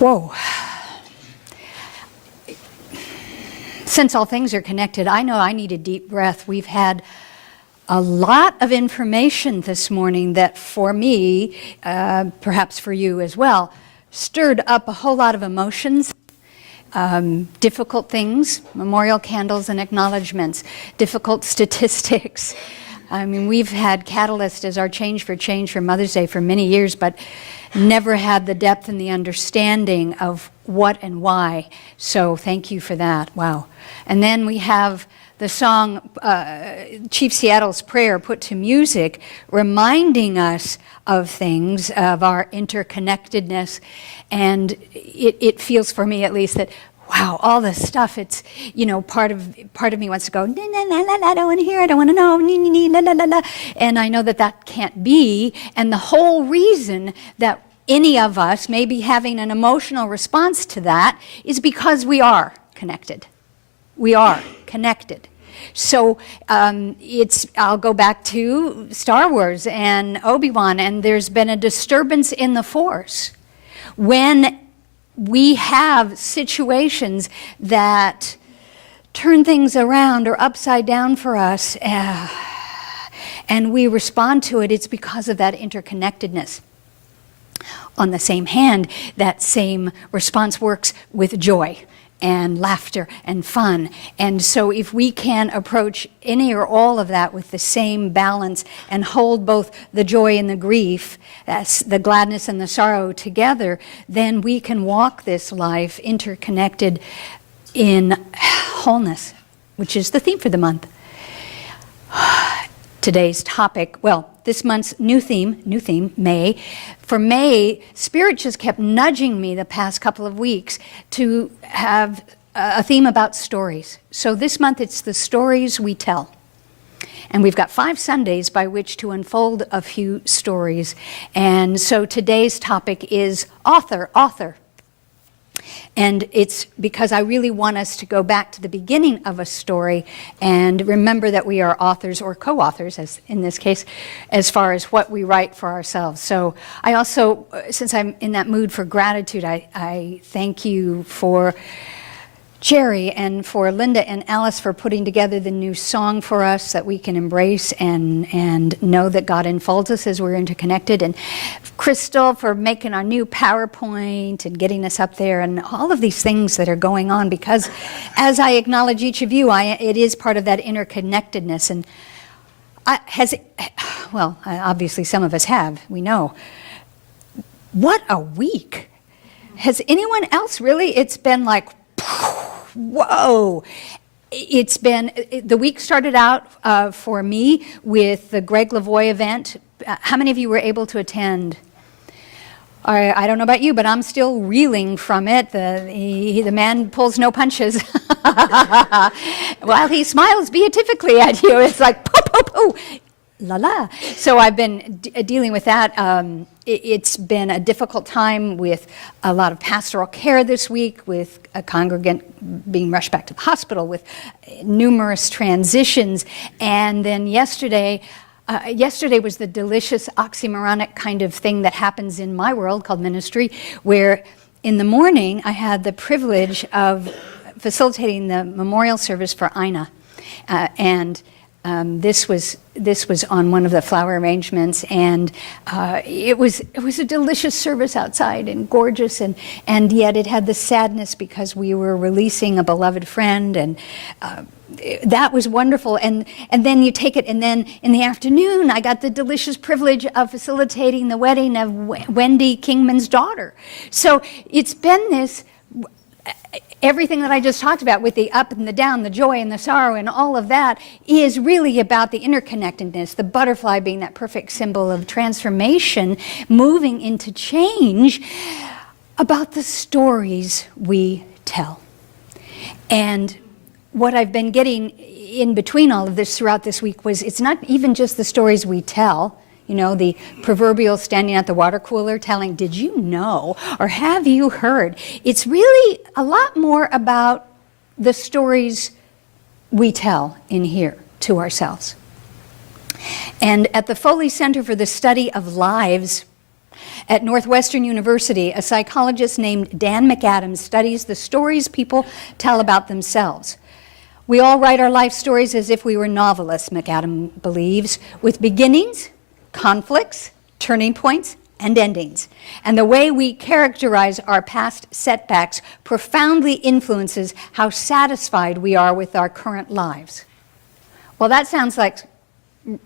Whoa. Since all things are connected, I know I need a deep breath. We've had a lot of information this morning that for me, perhaps for you as well, stirred up a whole lot of emotions, difficult things, memorial candles and acknowledgments, difficult statistics. I mean, we've had Catalyst as our Change for Mother's Day for many years, but never had the depth and the understanding of what and why. So thank you for that. Wow. And then we have the song, Chief Seattle's Prayer, put to music, reminding us of things, of our interconnectedness. And it feels, for me at least, that wow, all this stuff, it's, you know, part of me wants to go, la, la, la, la, I don't want to hear, I don't want to know, la, la, la, la. And I know that that can't be. And the whole reason that any of us may be having an emotional response to that is because we are connected. We are connected. So I'll go back to Star Wars and Obi-Wan, and there's been a disturbance in the Force when we have situations that turn things around or upside down for us, and we respond to it. It's because of that interconnectedness. On the same hand, that same response works with joy and laughter and fun. And so if we can approach any or all of that with the same balance and hold both the joy and the grief, the gladness and the sorrow together, then we can walk this life interconnected in wholeness, which is the theme for the month. Today's topic, well, this month's new theme, May. For May, Spirit just kept nudging me the past couple of weeks to have a theme about stories. So this month it's the stories we tell. And we've got 5 Sundays by which to unfold a few stories. And so today's topic is author. And it's because I really want us to go back to the beginning of a story and remember that we are authors or co-authors, as in this case, as far as what we write for ourselves. So I also, since I'm in that mood for gratitude, I thank you for Jerry and for Linda and Alice for putting together the new song for us that we can embrace and know that God enfolds us as we're interconnected, and Crystal for making our new PowerPoint and getting us up there, and all of these things that are going on, because as I acknowledge each of you, it is part of that interconnectedness. And obviously some of us have, we know. What a week. Has anyone else really? It's been like, whoa. It's been, the week started out for me with the Greg Lavoie event. How many of you were able to attend? I don't know about you, but I'm still reeling from it. The man pulls no punches. While he smiles beatifically at you, it's like, poo, poo, poo. La la. So I've been dealing with that. It's been a difficult time with a lot of pastoral care this week, with a congregant being rushed back to the hospital, with numerous transitions. And then yesterday was the delicious oxymoronic kind of thing that happens in my world called ministry, where in the morning I had the privilege of facilitating the memorial service for Ina. This was on one of the flower arrangements, and it was a delicious service outside and gorgeous, and yet it had the sadness because we were releasing a beloved friend, and that was wonderful. And then you take it, and then in the afternoon I got the delicious privilege of facilitating the wedding of Wendy Kingman's daughter. So it's been this. Everything that I just talked about with the up and the down, the joy and the sorrow and all of that is really about the interconnectedness, the butterfly being that perfect symbol of transformation, moving into change, about the stories we tell. And what I've been getting in between all of this throughout this week was it's not even just the stories we tell. You know, the proverbial standing at the water cooler telling, did you know, or have you heard? It's really a lot more about the stories we tell in here to ourselves. And at the Foley Center for the Study of Lives, At Northwestern University, a psychologist named Dan McAdams studies the stories people tell about themselves. We all write our life stories as if we were novelists, McAdams believes, with beginnings, conflicts, turning points, and endings. And the way we characterize our past setbacks profoundly influences how satisfied we are with our current lives. Well, that sounds like,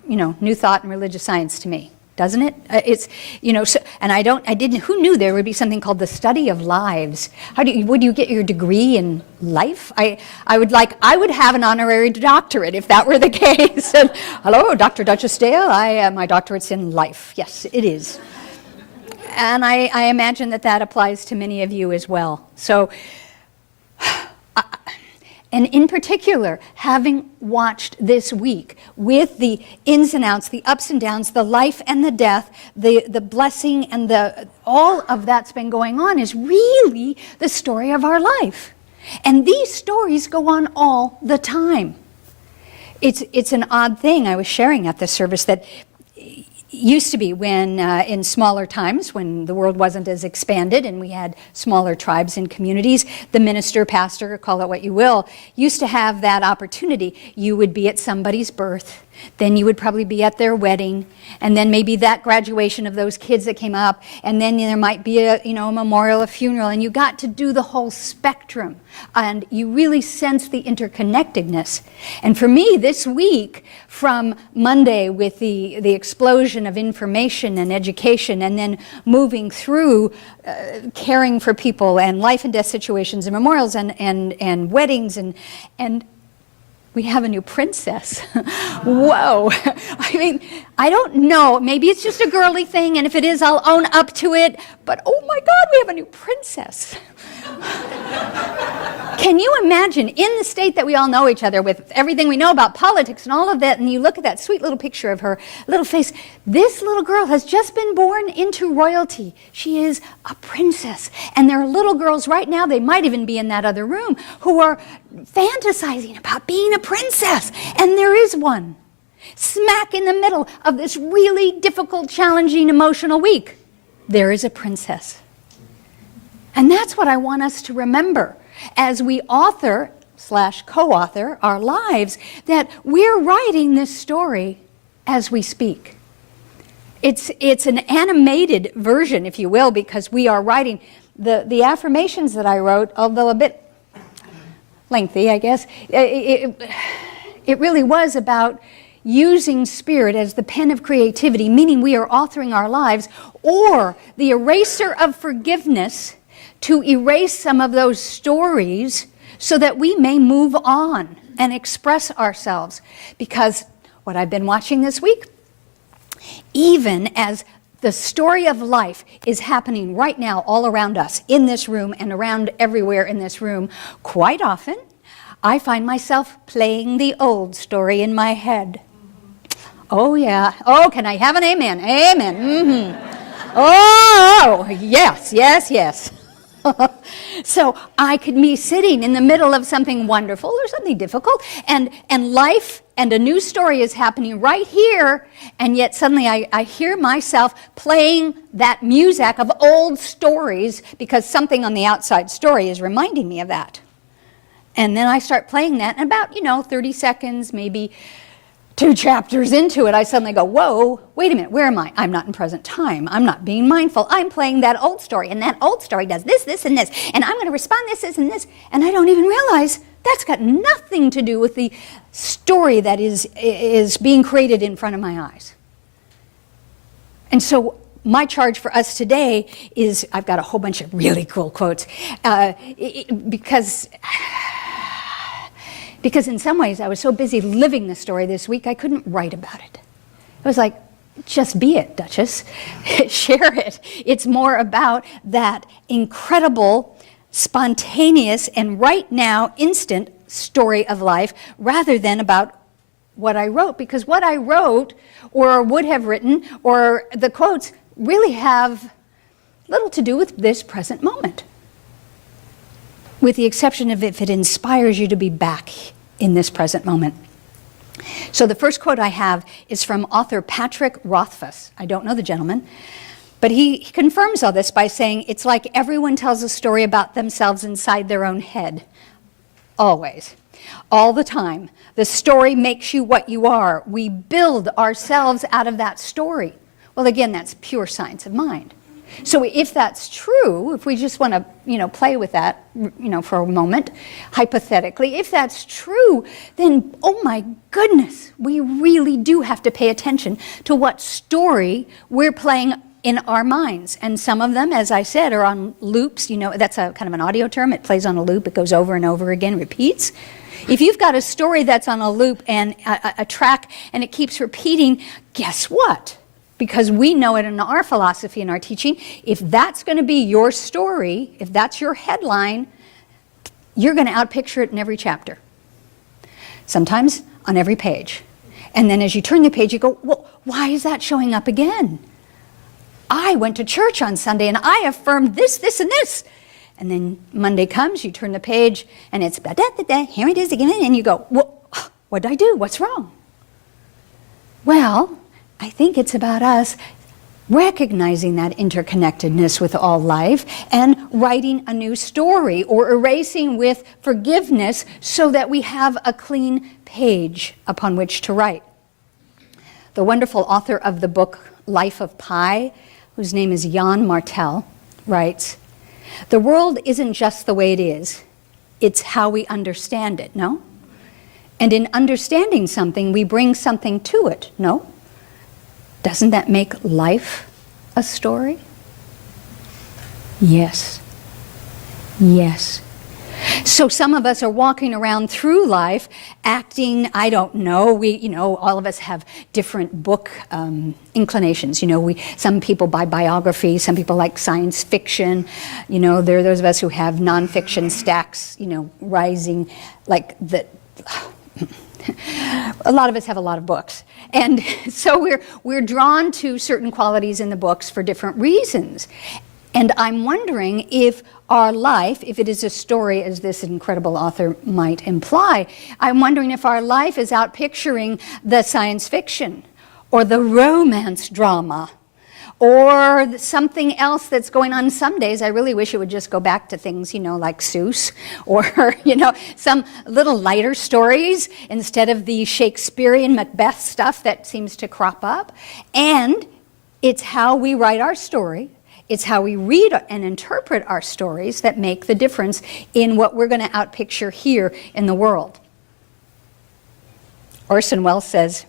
new thought in religious science to me, doesn't it? It's, who knew there would be something called the study of lives? Would you get your degree in life? I would have an honorary doctorate if that were the case. And, hello, Dr. Duchess Dale, my doctorate's in life. Yes, it is. And I imagine that applies to many of you as well. So, and in particular, having watched this week with the ins and outs, the ups and downs, the life and the death, the blessing and all of that's been going on is really the story of our life. And these stories go on all the time. It's an odd thing I was sharing at this service that used to be when, in smaller times, when the world wasn't as expanded and we had smaller tribes and communities, the minister, pastor, call it what you will, used to have that opportunity. You would be at somebody's birth, then you would probably be at their wedding, and then maybe that graduation of those kids that came up, and then there might be a memorial, a funeral, and you got to do the whole spectrum, and you really sense the interconnectedness. And for me, this week, from Monday with the explosion of information and education, and then moving through caring for people and life and death situations and memorials and weddings and we have a new princess. Whoa. I mean, I don't know. Maybe it's just a girly thing, and if it is, I'll own up to it. But oh my God, we have a new princess. Can you imagine, in the state that we all know each other, with everything we know about politics and all of that, and you look at that sweet little picture of her little face, this little girl has just been born into royalty. She is a princess. And there are little girls right now, they might even be in that other room, who are fantasizing about being a princess. And there is one, smack in the middle of this really difficult, challenging, emotional week. There is a princess. And that's what I want us to remember as we author/co-author our lives, that we're writing this story as we speak. It's an animated version, if you will, because we are writing the affirmations that I wrote, although a bit lengthy, I guess. It really was about using spirit as the pen of creativity, meaning we are authoring our lives, or the eraser of forgiveness to erase some of those stories so that we may move on and express ourselves. Because what I've been watching this week, even as the story of life is happening right now all around us, in this room and around everywhere in this room, quite often I find myself playing the old story in my head. Oh yeah. Oh, can I have an amen? Amen. Mm-hmm. Oh, yes, yes, yes. So I could be sitting in the middle of something wonderful or something difficult, and life and a new story is happening right here, and yet suddenly I hear myself playing that music of old stories because something on the outside story is reminding me of that. And then I start playing that, and about, 30 seconds, maybe 2 chapters into it, I suddenly go, whoa, wait a minute, where am I? I'm not in present time. I'm not being mindful. I'm playing that old story, and that old story does this, this, and this, and I'm going to respond this, and this, and I don't even realize that's got nothing to do with the story that is being created in front of my eyes. And so my charge for us today is, I've got a whole bunch of really cool quotes, because in some ways I was so busy living the story this week, I couldn't write about it. It was like, just be it, Duchess. Share it. It's more about that incredible, spontaneous, and right now, instant story of life, rather than about what I wrote. Because what I wrote, or would have written, or the quotes, really have little to do with this present moment, with the exception of if it inspires you to be back in this present moment. So the first quote I have is from author Patrick Rothfuss. I don't know the gentleman, But he confirms all this by saying it's like everyone tells a story about themselves inside their own head. Always. All the time. The story makes you what you are. We build ourselves out of that story. Well, again, that's pure science of mind. So if that's true, if we just want to, play with that, for a moment, hypothetically, if that's true, then, oh my goodness, we really do have to pay attention to what story we're playing in our minds. And some of them, as I said, are on loops. That's a kind of an audio term. It plays on a loop. It goes over and over again, repeats. If you've got a story that's on a loop and a track and it keeps repeating, guess what? Because we know it in our philosophy and our teaching, if that's going to be your story, if that's your headline, you're going to outpicture it in every chapter. Sometimes on every page. And then as you turn the page, you go, well, why is that showing up again? I went to church on Sunday and I affirmed this, this, and this. And then Monday comes, you turn the page, and it's da-da-da-da, here it is again, and you go, well, what did I do? What's wrong? Well, I think it's about us recognizing that interconnectedness with all life and writing a new story or erasing with forgiveness so that we have a clean page upon which to write. The wonderful author of the book Life of Pi, whose name is Jan Martel, writes, "The world isn't just the way it is, it's how we understand it, no? And in understanding something, we bring something to it, no? Doesn't that make life a story?" Yes. Yes. So some of us are walking around through life acting, I don't know, all of us have different book inclinations. Some people buy biography, some people like science fiction. There are those of us who have nonfiction stacks, rising like the... A lot of us have a lot of books. And so we're drawn to certain qualities in the books for different reasons. And I'm wondering if our life, if it is a story as this incredible author might imply, I'm wondering if our life is outpicturing the science fiction or the romance drama or something else that's going on. Some days I really wish it would just go back to things, like Seuss or, some little lighter stories instead of the Shakespearean Macbeth stuff that seems to crop up. And it's how we write our story. It's how we read and interpret our stories that make the difference in what we're going to outpicture here in the world. Orson Welles says,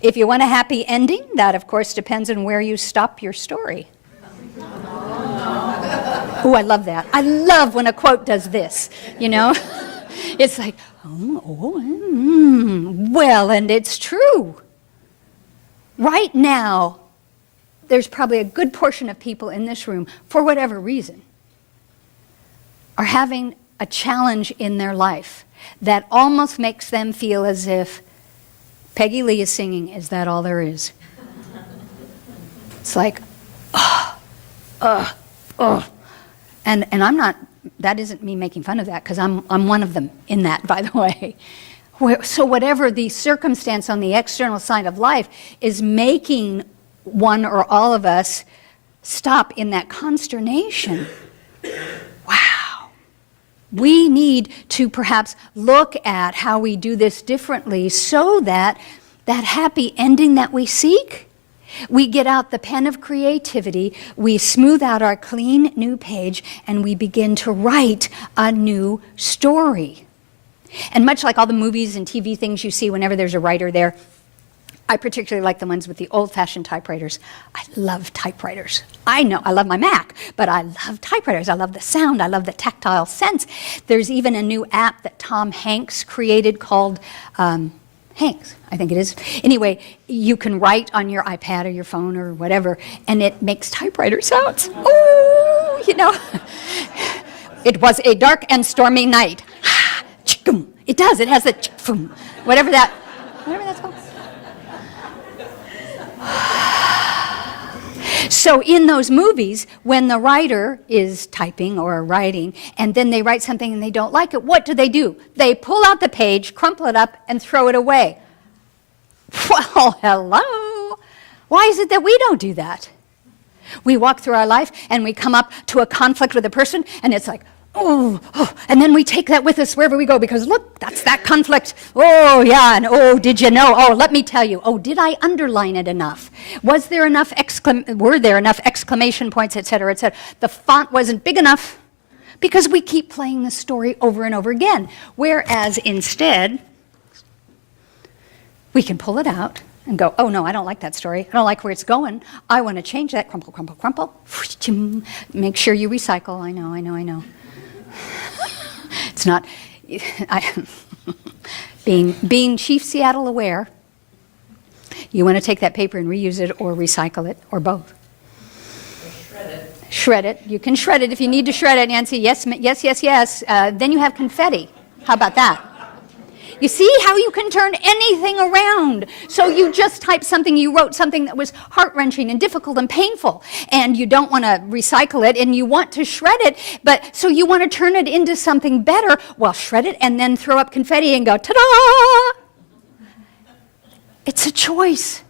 "If you want a happy ending, that of course depends on where you stop your story." Oh, I love that. I love when a quote does this, It's like, well, and it's true. Right now, there's probably a good portion of people in this room, for whatever reason, are having a challenge in their life that almost makes them feel as if Peggy Lee is singing, "Is that all there is?" It's like, And I'm not, that isn't me making fun of that, because I'm one of them in that, by the way. So whatever the circumstance on the external side of life is making one or all of us stop in that consternation. Wow. We need to perhaps look at how we do this differently so that that happy ending that we seek, we get out the pen of creativity, we smooth out our clean new page, and we begin to write a new story. And much like all the movies and TV things you see whenever there's a writer there, I particularly like the ones with the old-fashioned typewriters. I love typewriters. I know, I love my Mac, but I love typewriters. I love the sound. I love the tactile sense. There's even a new app that Tom Hanks created called Hanks, I think it is. Anyway, you can write on your iPad or your phone or whatever, and it makes typewriter sounds. Oh, It was a dark and stormy night. It does. It has the whatever that's called. So in those movies, when the writer is typing or writing, and then they write something and they don't like it, what do? They pull out the page, crumple it up, and throw it away. Well, hello. Why is it that we don't do that? We walk through our life and we come up to a conflict with a person and it's like, oh, and then we take that with us wherever we go because look, that's that conflict. Oh, yeah, and oh, did you know? Oh, let me tell you. Oh, did I underline it enough? Were there enough exclamation points, et cetera, et cetera? The font wasn't big enough because we keep playing the story over and over again. Whereas instead, we can pull it out and go, oh, no, I don't like that story. I don't like where it's going. I want to change that. Crumple, crumple, crumple. Make sure you recycle. I know. It's not, being Chief Seattle aware, you want to take that paper and reuse it or recycle it or both. Shred it. Shred it. You can shred it if you need to shred it, Nancy. Yes, yes, yes, yes. Then you have confetti. How about that? You see how you can turn anything around. So you just typed something, you wrote something that was heart-wrenching and difficult and painful, and you don't want to recycle it, and you want to shred it, but so you want to turn it into something better. Well, shred it and then throw up confetti and go, ta-da! It's a choice.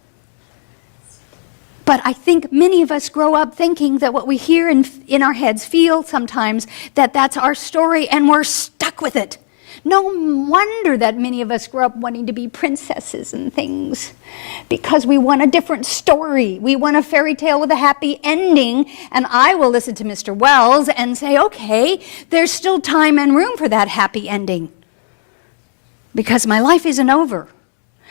But I think many of us grow up thinking that what we hear in our heads, feel sometimes, that that's our story, and we're stuck with it. No wonder that many of us grow up wanting to be princesses and things, because we want a different story. We want a fairy tale with a happy ending, and I will listen to Mr. Wells and say, okay, there's still time and room for that happy ending, because my life isn't over,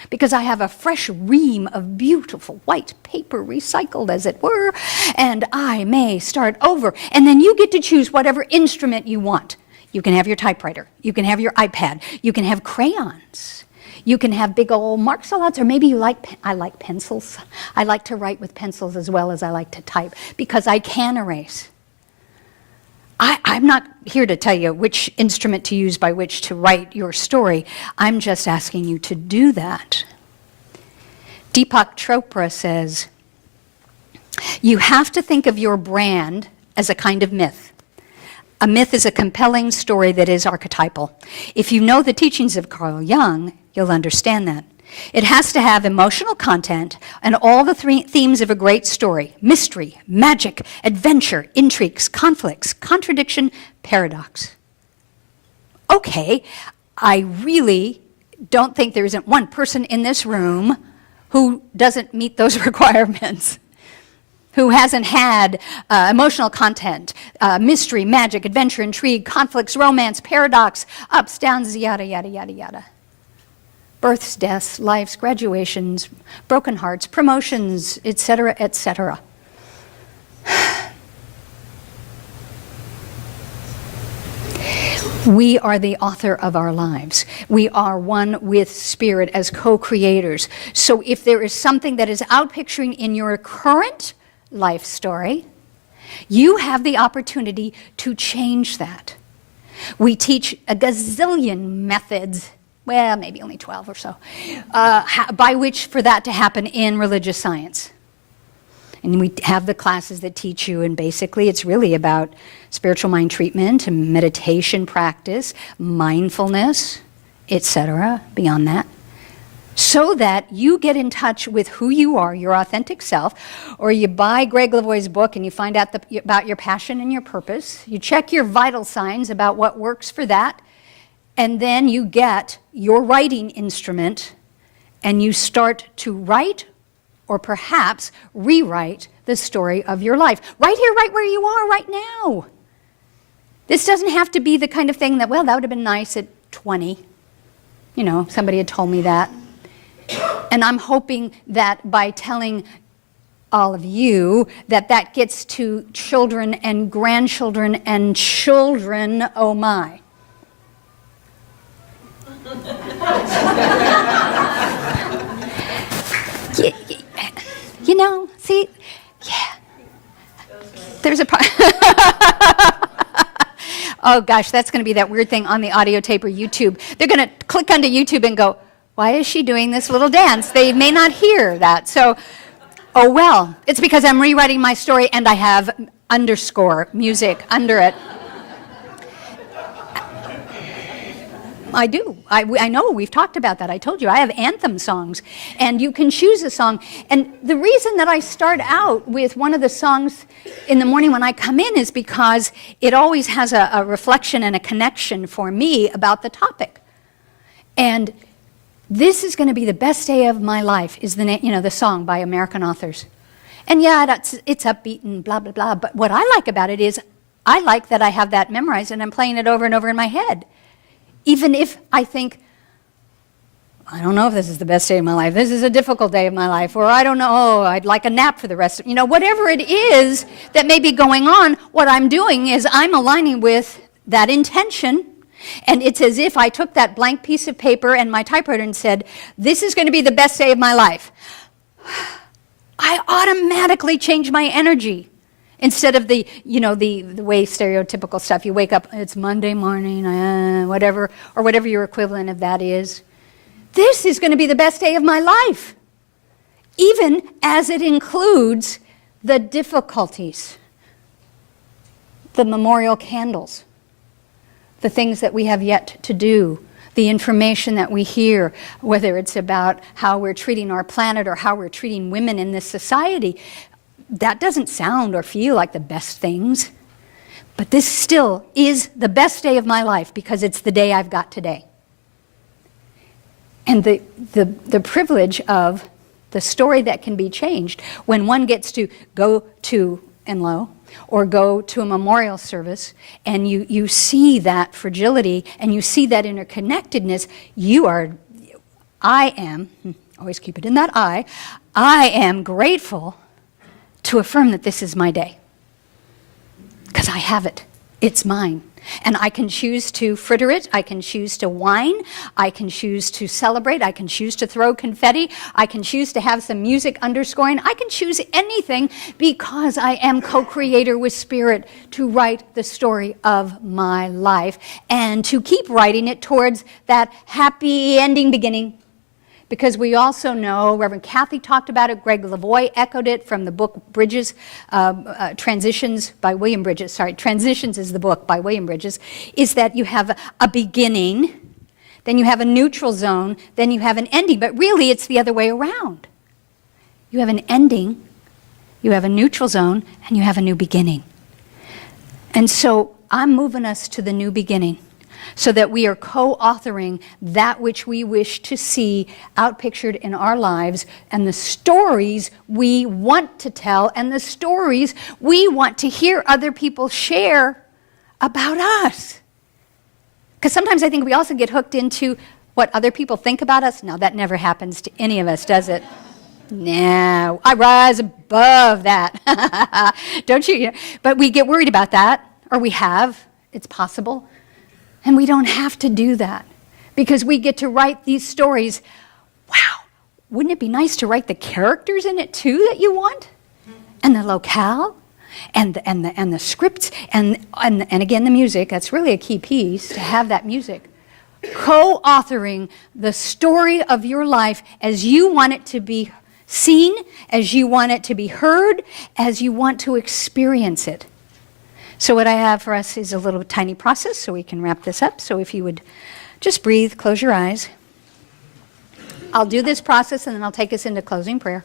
because I have a fresh ream of beautiful white paper, recycled as it were, and I may start over, and then you get to choose whatever instrument you want. You can have your typewriter, you can have your iPad, you can have crayons, you can have big old Mark-a-lots, or maybe you like, I like pencils. I like to write with pencils as well as I like to type, because I can erase. I'm not here to tell you which instrument to use by which to write your story. I'm just asking you to do that. Deepak Chopra says, you have to think of your brand as a kind of myth. A myth is a compelling story that is archetypal. If you know the teachings of Carl Jung, you'll understand that. It has to have emotional content and all the themes of a great story: mystery, magic, adventure, intrigues, conflicts, contradiction, paradox. Okay, I really don't think there isn't one person in this room who doesn't meet those requirements, who hasn't had emotional content, mystery, magic, adventure, intrigue, conflicts, romance, paradox, ups, downs, yada, yada, yada, yada. Births, deaths, lives, graduations, broken hearts, promotions, etc., etc. We are the author of our lives. We are one with Spirit as co-creators. So if there is something that is outpicturing in your current life story, you have the opportunity to change that. We teach a gazillion methods, well, maybe only 12 or so, by which for that to happen in religious science. And we have the classes that teach you, and basically it's really about spiritual mind treatment and meditation practice, mindfulness, etc., beyond that, so that you get in touch with who you are, your authentic self, or you buy Greg Lavoie's book and you find out about your passion and your purpose. You check your vital signs about what works for that, and then you get your writing instrument and you start to write or perhaps rewrite the story of your life. Right here, right where you are right now. This doesn't have to be the kind of thing that, well, that would have been nice at 20. You know, somebody had told me that. And I'm hoping that by telling all of you that that gets to children and grandchildren and children, oh my. You know, see, yeah. There's a oh gosh, that's going to be that weird thing on the audio tape or YouTube. They're going to click onto YouTube and go, why is she doing this little dance? They may not hear that. So, oh well, it's because I'm rewriting my story and I have underscore music under it. I do. I know, we've talked about that. I told you, I have anthem songs, and you can choose a song. And the reason that I start out with one of the songs in the morning when I come in is because it always has a reflection and a connection for me about the topic. And this is going to be the best day of my life is the song by American authors. And yeah, it's upbeat and blah, blah, blah. But what I like about it is I like that I have that memorized and I'm playing it over and over in my head. Even if I think, I don't know if this is the best day of my life, this is a difficult day of my life, or I don't know, I'd like a nap for the rest of, whatever it is that may be going on, what I'm doing is I'm aligning with that intention. And it's as if I took that blank piece of paper and my typewriter and said, this is going to be the best day of my life. I automatically change my energy. Instead of the way stereotypical stuff, you wake up, it's Monday morning, whatever, or whatever your equivalent of that is. This is going to be the best day of my life, even as it includes the difficulties, the memorial candles, the things that we have yet to do, the information that we hear, whether it's about how we're treating our planet or how we're treating women in this society. That doesn't sound or feel like the best things, but this still is the best day of my life because it's the day I've got today. And the privilege of the story that can be changed when one gets to go to Enloe or go to a memorial service and you see that fragility and you see that interconnectedness, I am, always keep it in that I am grateful to affirm that this is my day. Because I have it. It's mine. And I can choose to fritter it. I can choose to whine. I can choose to celebrate. I can choose to throw confetti. I can choose to have some music underscoring. I can choose anything because I am co-creator with Spirit to write the story of my life and to keep writing it towards that happy ending beginning. Because we also know, Reverend Kathy talked about it, Greg Lavoie echoed it from the book Bridges, Transitions by William Bridges. Sorry, Transitions is the book by William Bridges, is that you have a beginning, then you have a neutral zone, then you have an ending. But really, it's the other way around. You have an ending, you have a neutral zone, and you have a new beginning. And so I'm moving us to the new beginning, so that we are co-authoring that which we wish to see outpictured in our lives and the stories we want to tell and the stories we want to hear other people share about us. Because sometimes I think we also get hooked into what other people think about us. Now, that never happens to any of us, does it? No, I rise above that. Don't you? But we get worried about that, or we have. It's possible. And we don't have to do that because we get to write these stories. Wow, wouldn't it be nice to write the characters in it too that you want? And the locale and the scripts and again the music. That's really a key piece to have that music. Co-authoring the story of your life as you want it to be seen, as you want it to be heard, as you want to experience it. So what I have for us is a little tiny process so we can wrap this up. So if you would just breathe, close your eyes. I'll do this process and then I'll take us into closing prayer.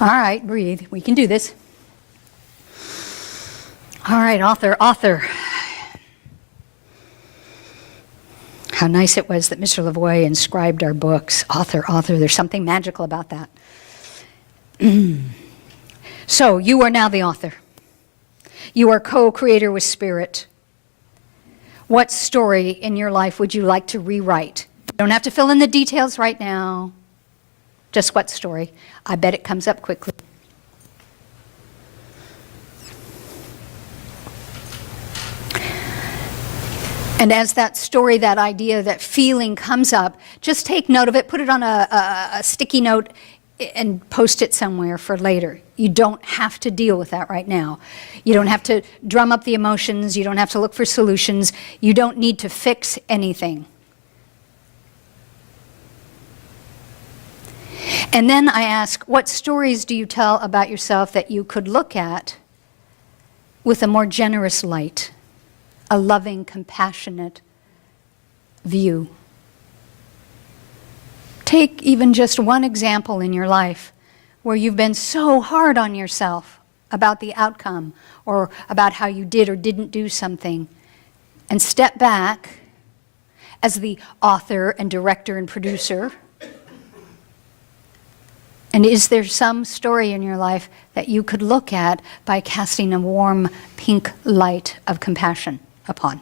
All right, breathe. We can do this. All right, author. How nice it was that Mr. Lavoie inscribed our books. Author. There's something magical about that. So, you are now the author. You are co-creator with Spirit. What story in your life would you like to rewrite? You don't have to fill in the details right now. Just what story? I bet it comes up quickly. And as that story, that idea, that feeling comes up, just take note of it, put it on a sticky note, and post it somewhere for later. You don't have to deal with that right now. You don't have to drum up the emotions. You don't have to look for solutions. You don't need to fix anything. And then I ask, what stories do you tell about yourself that you could look at with a more generous light, a loving, compassionate view. Take even just one example in your life where you've been so hard on yourself about the outcome or about how you did or didn't do something, and step back as the author and director and producer. And is there some story in your life that you could look at by casting a warm pink light of compassion upon?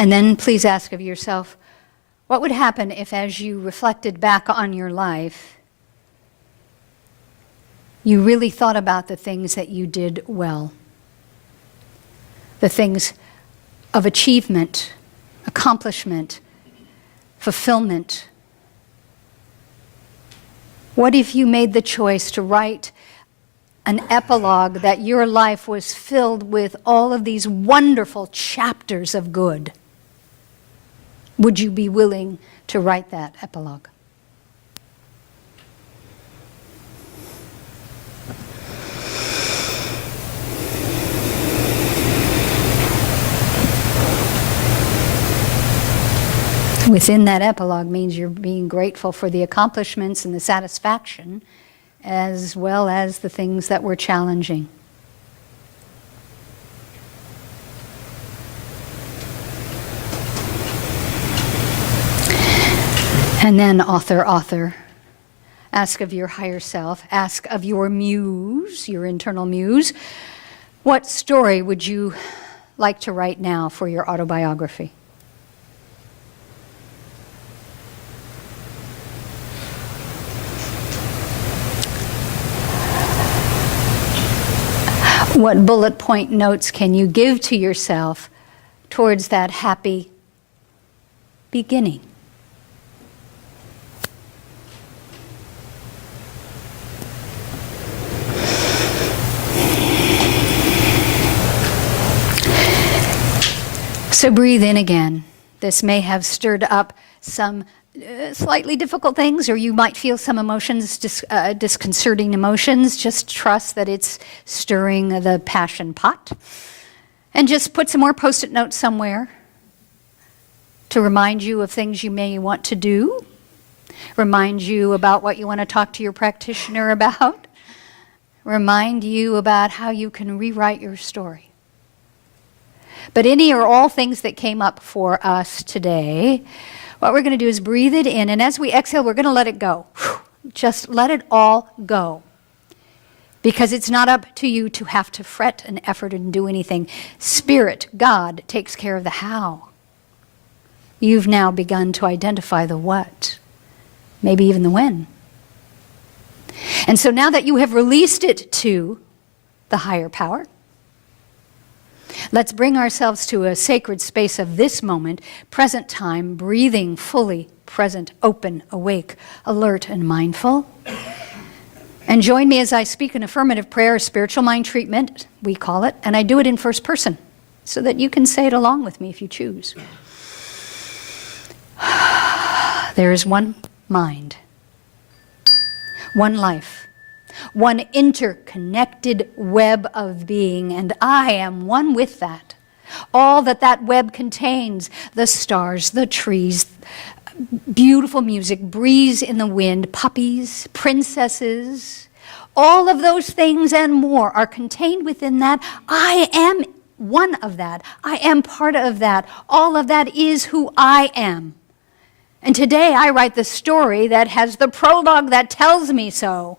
And then please ask of yourself, what would happen if, as you reflected back on your life, you really thought about the things that you did well, the things of achievement, accomplishment, fulfillment? What if you made the choice to write an epilogue that your life was filled with all of these wonderful chapters of good? Would you be willing to write that epilogue? Within that epilogue means you're being grateful for the accomplishments and the satisfaction, as well as the things that were challenging. And then, author, ask of your higher self, ask of your muse, your internal muse, what story would you like to write now for your autobiography? What bullet point notes can you give to yourself towards that happy beginning? So breathe in again. This may have stirred up some slightly difficult things, or you might feel some emotions, disconcerting emotions. Just trust that it's stirring the passion pot. And just put some more Post-it notes somewhere to remind you of things you may want to do, remind you about what you want to talk to your practitioner about, remind you about how you can rewrite your story. But any or all things that came up for us today, what we're going to do is breathe it in, and as we exhale, we're going to let it go. Just let it all go. Because it's not up to you to have to fret and effort and do anything. Spirit, God, takes care of the how. You've now begun to identify the what, maybe even the when. And so now that you have released it to the higher power, let's bring ourselves to a sacred space of this moment, present time, breathing fully present, open, awake, alert, and mindful. And join me as I speak an affirmative prayer, a spiritual mind treatment, we call it, and I do it in first person so that you can say it along with me if you choose. There is one mind, one life, one interconnected web of being, and I am one with that. All that that web contains, the stars, the trees, beautiful music, breeze in the wind, puppies, princesses, all of those things and more are contained within that. I am one of that. I am part of that. All of that is who I am. And today I write the story that has the prologue that tells me so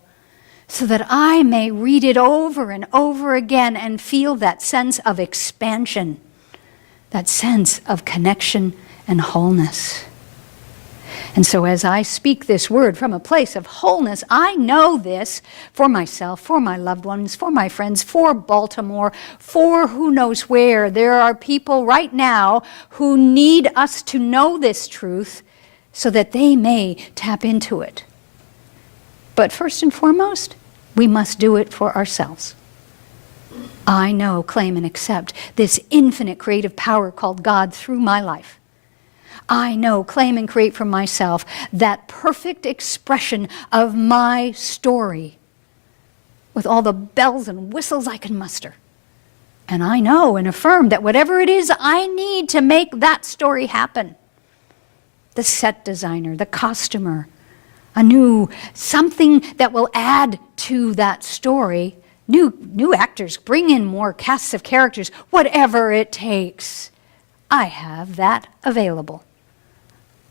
that I may read it over and over again and feel that sense of expansion, that sense of connection and wholeness. And so as I speak this word from a place of wholeness, I know this for myself, for my loved ones, for my friends, for Baltimore, for who knows where. There are people right now who need us to know this truth so that they may tap into it. But first and foremost, we must do it for ourselves. I know, claim, and accept this infinite creative power called God through my life. I know, claim, and create for myself that perfect expression of my story with all the bells and whistles I can muster. And I know and affirm that whatever it is I need to make that story happen, the set designer, the costumer, something that will add to that story, new actors, bring in more casts of characters, whatever it takes, I have that available.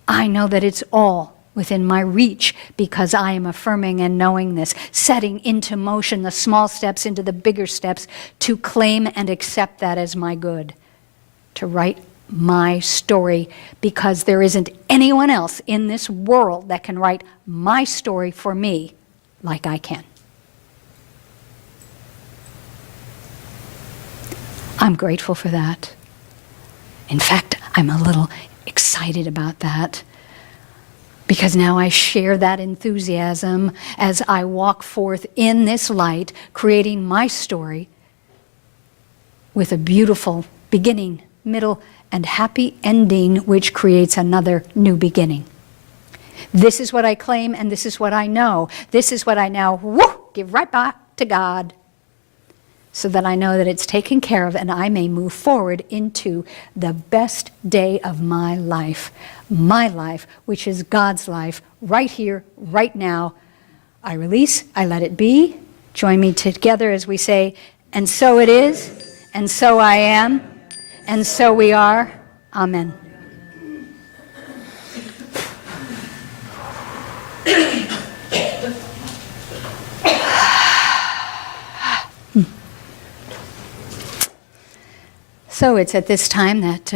I know that it's all within my reach because I am affirming and knowing this, setting into motion the small steps into the bigger steps to claim and accept that as my good, to write my story, because there isn't anyone else in this world that can write my story for me like I can. I'm grateful for that. In fact, I'm a little excited about that, because now I share that enthusiasm as I walk forth in this light, creating my story with a beautiful beginning, middle, and happy ending, which creates another new beginning. This is what I claim, and this is what I know. This is what I now give right back to God, so that I know that it's taken care of and I may move forward into the best day of my life, which is God's life, right here, right now. I release, I let it be. Join me together as we say, and so it is, and so I am, and so we are. Amen. So it's at this time that